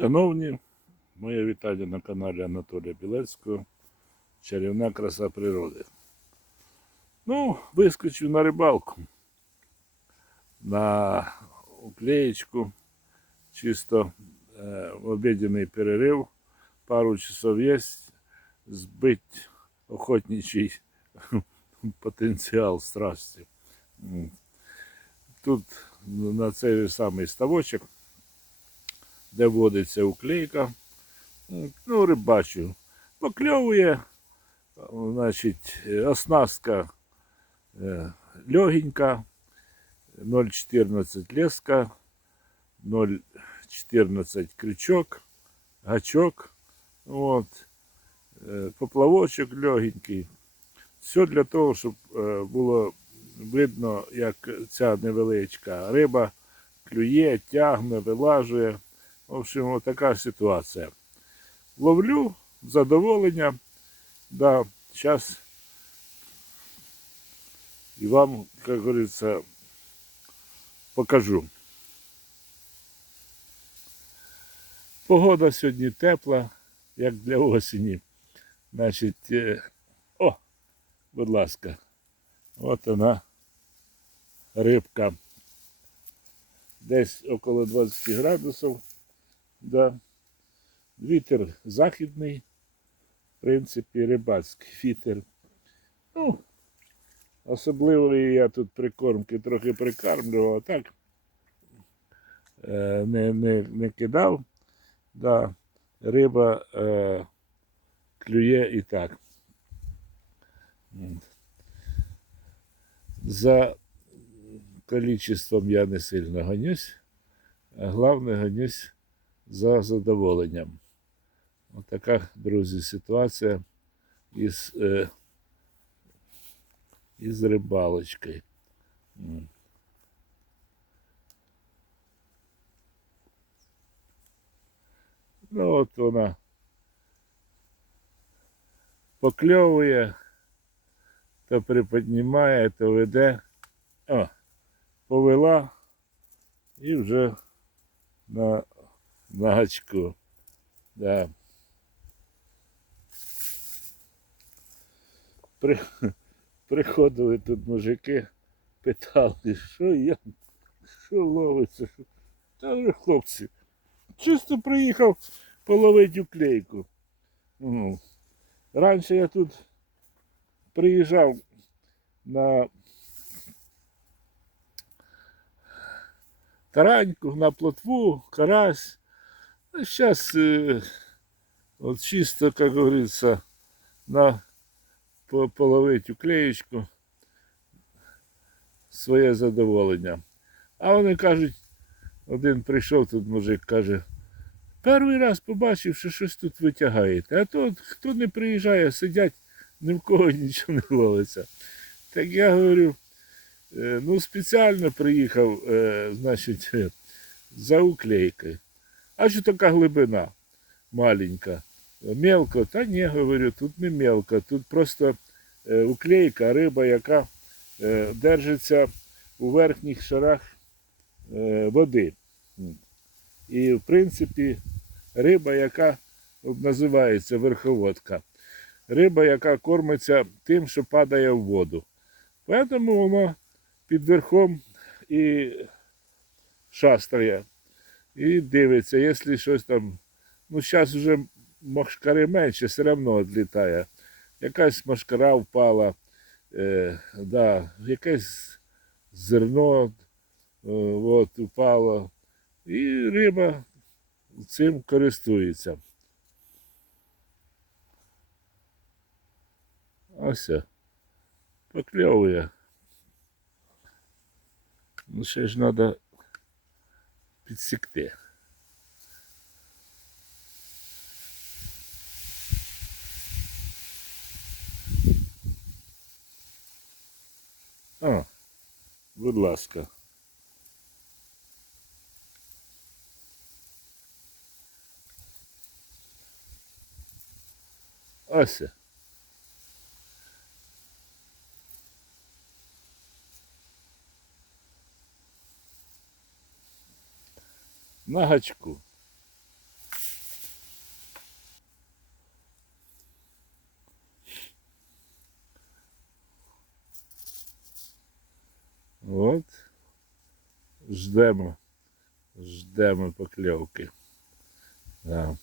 Шановні, моє вітання на каналі Анатолія Білецького. Чарівна краса природи. Ну, вискочив на рибалку. На уклеєчку. Чисто е, в обіденний перерив. Пару часов є. Збить охотничий потенціал страсті. Тут на цей самий ставочок де водиться уклейка. Ну, рибачу. Покльовує, значить, оснастка е, легенька, 0,14 леска, 0,14 крючок, гачок, от, е, поплавочок легенький. Все для того, щоб е, було видно, як ця невеличка риба клює, тягне, вилажує. В общем, така ситуація. Ловлю задоволення. Да, зараз і вам, як говориться, покажу. Погода сьогодні тепла, як для осені. Значить, е, о, будь ласка, от вона, рибка. Десь около 20 градусів. Да. Вітер західний, в принципі, рибацький вітер. Ну, особливої я тут прикормки трохи прикармлював, а так е, не, не, не кидав. Да. Риба е, клює і так. За количеством я не сильно гонюсь, а головне гонюсь за задоволенням. Ось така, друзі, ситуація із, е, із рибалочкою. Ну от вона покльовує, то приподнімає, то веде. О, повела і вже на на гачку. Да. При, приходили тут мужики, питали, що я, що ловиться, що. Та вже хлопці, чисто приїхав половити уклейку. Ну, раніше я тут приїжджав на тараньку, на плотву, карась. Сейчас вот чисто, как говорится, на половить уклеєчку своє задоволення. А вони кажуть, один прийшов тут мужик, каже, перший раз побачив, що щось тут витягаєте. А то хто не приїжджає, сидять, ні в кого нічого не ловиться. Так я говорю, е, ну спеціально приїхав, е, значить, е, за уклейкою. А що така глибина маленька? Мелко? Та ні, говорю, тут не мелко, тут просто е, уклейка, риба, яка е, держиться у верхніх шарах е, води. І, в принципі, риба, яка називається верховодка. Риба, яка кормиться тим, що падає в воду. Тому вона під верхом і шастає. І дивиться, якщо щось там. Ну, зараз вже мошкари менше, все одно відлітає. Якась мошкара впала, е, да, якесь зерно е, от, впало. І риба цим користується. Ось. Покльовує. Ну, ще ж треба підсікти. О, будь ласка. Ось. на гачку. От. Ждемо. Ждемо покльовки. Да.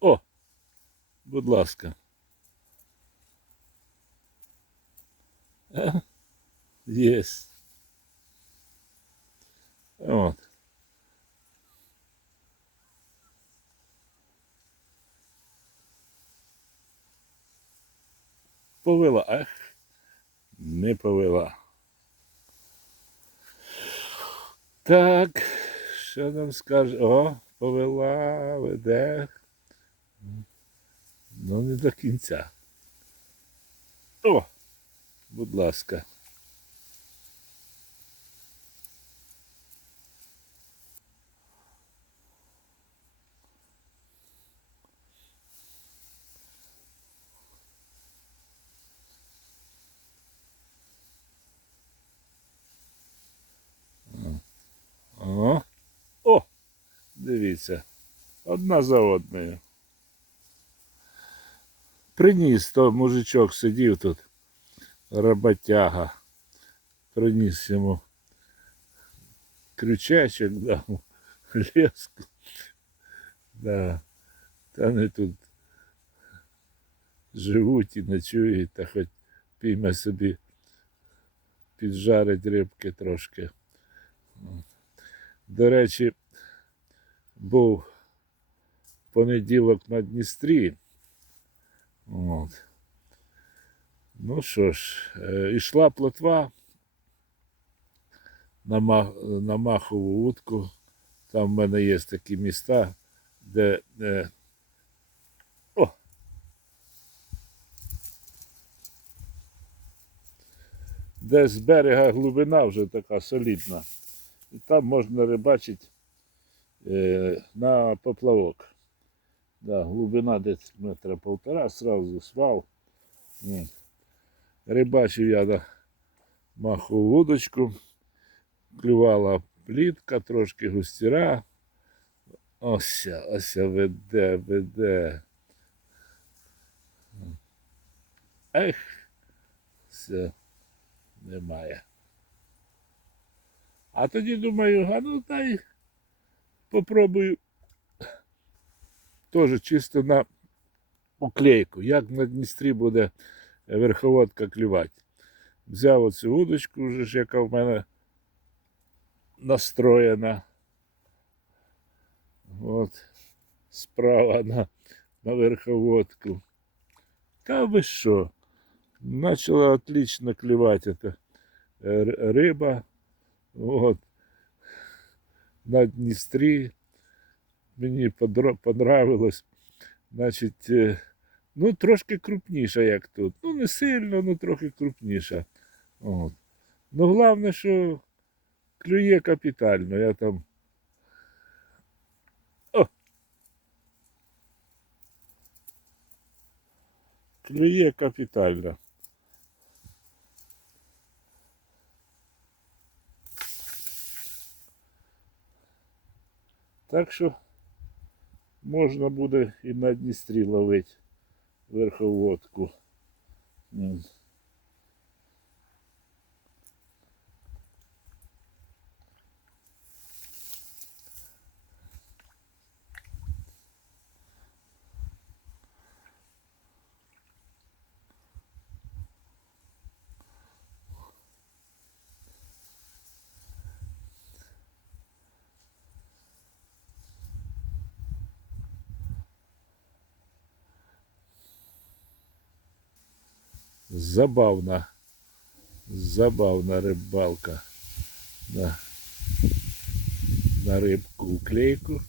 О! Будь ласка. Е, Єсть. От. Повела, ех, не повела. Так, що нам скаже? О, повела, веде. Ну, не до кінця. О, будь ласка. О, о, дивіться, одна за одною. Приніс, то мужичок сидів тут, роботяга. Приніс йому крючечок дав, леску. Да. Та вони тут живуть і ночують, та хоч пійме собі піджарить рибки трошки. До речі, був понеділок на Дністрі. От. Ну що ж, е, ішла плотва на, на махову утку. Там в мене є такі міста, де. Е, о! Де з берега глибина вже така солідна. І там можна рибачити на поплавок. Да, глибина десь метра полтора, сразу свал. Рибачив я на махову вудочку, клювала плітка, трошки густіра. Ось, ось веде, веде. Ех, все, немає. А тоді думаю, а ну дай попробую теж чисто на уклейку, як на Дністрі буде верховодка клювати. Взяв оцю удочку, вже ж, яка в мене настроєна. От, справа на, на верховодку. Та ви що? Начала отлично клювати эта э, риба. От. На Дністрі. Мені понравилось. Значить, е, ну, трошки крупніша, як тут. Ну, не сильно, ну трохи крупніша. От. Ну, головне, що клює капітально. Я там. О! Клює капітально. Так що можна буде і на Дністрі ловити верховодку. Забавна, забавна рибалка на, на рибку уклейку.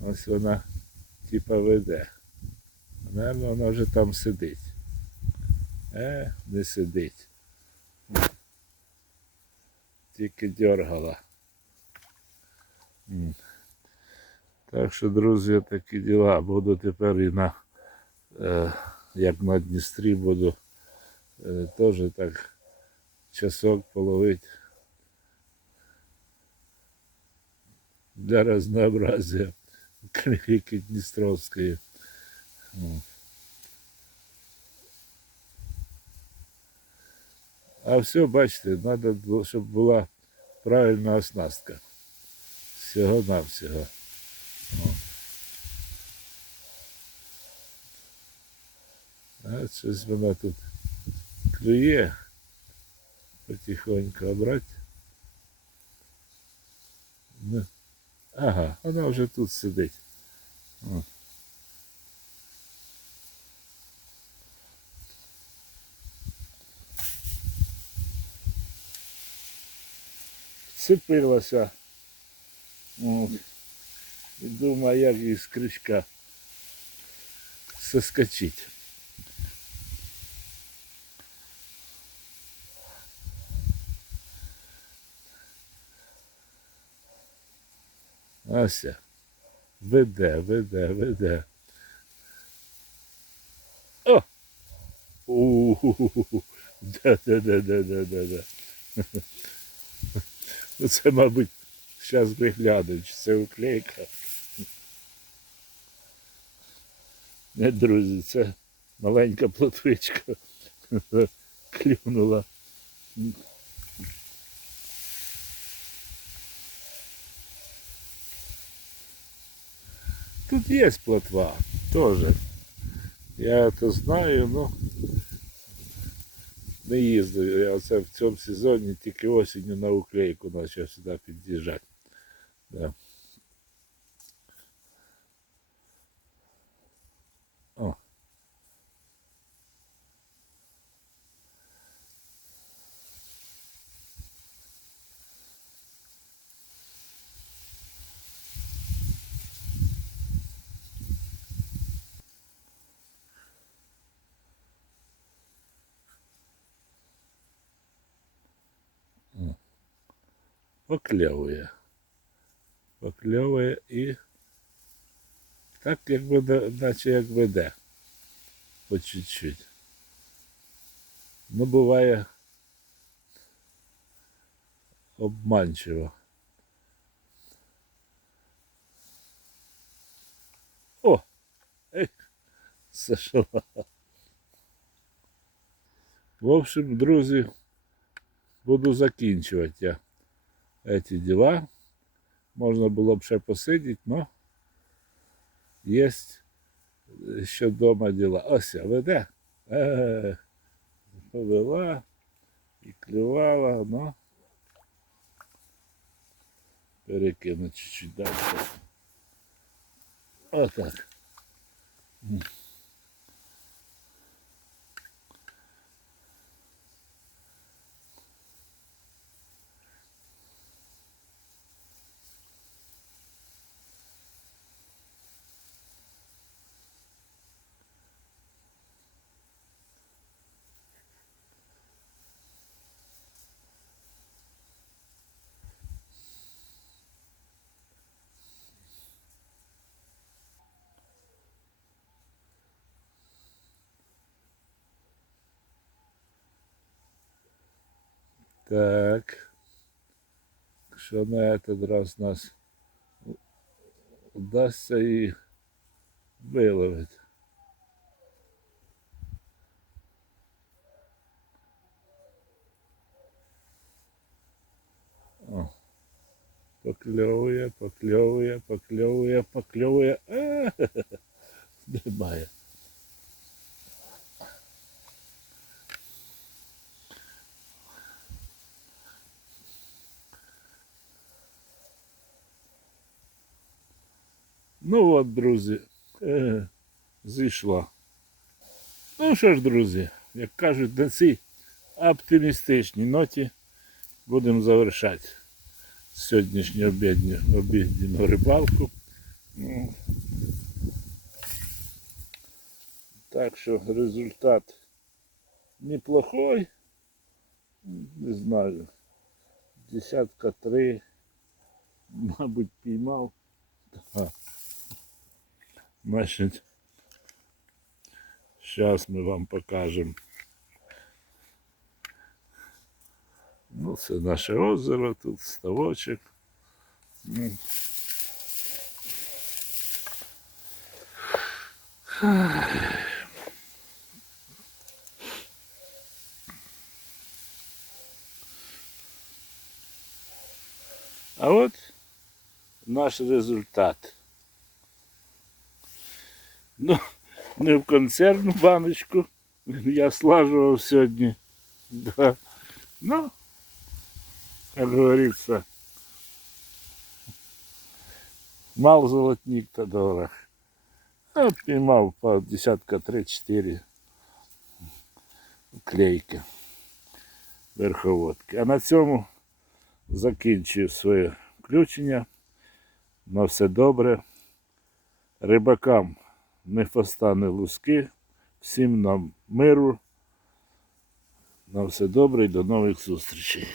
Ось вона типа веде. Наверно, вона вже там сидить. Е, не сидить. Тільки дергала. Так що, друзі, такі діла. Буду тепер і на, е, як на Дністрі буду теж так часок половити для разнообразия клейки Дністровської. А все, бачите, треба, щоб була правильна оснастка. Всього-навсього. А щось вона тут клює. Потихоньку обрать. Ну, Ага, вона вже тут сидить. О. Вцепилася. От. І думаю, як їй з крючка соскочить. Ася. Веде, веде, веде. О! У-у-у-у. Да, да, да, да, да, да, да. Ну, Це, мабуть, зараз виглянемо, чи це уклейка. Не, друзі, це маленька плотвичка клюнула. Тут є плотва теж. Я это знаю, но не їздив. Я оце в цьому сезоні тільки осінню на уклейку почав сюди під'їжджати. Да. Покльовує. Покльовує і так як веде, наче як веде. По чуть-чуть. Ну, буває обманчиво. О! Ех, зашла. В общем, друзі, буду закінчувати я эти дела. Можна було б ще посидіти, но є ще вдома діла. Ось я веде. Е, повела і клювала, но перекину чуть-чуть далі. Отак. Так. Що на этот раз нас удасться і виловити. О. Покльовує, покльовує, покльовує, покльовує. А, Немає. Ну от, друзі, е, зійшла. Ну що ж, друзі, як кажуть, на цій оптимістичній ноті будемо завершати сьогоднішню обідню, обідню рибалку. Ну, Так що результат неплохой. Не знаю. Десятка три, мабуть, піймав. Ага. Значить, зараз ми вам покажемо. Ну, це наше озеро, тут ставочок. Ну. А от наш результат. Ну, не в концерну баночку. Я слаживав сьогодні. Да. Ну, як говориться, мал золотник та дорог. А піймав по десятка 3-4 клейки верховодки. А на цьому закінчую своє включення. На все добре. Рибакам не постане луски. Всім нам миру. На все добре і до нових зустрічей.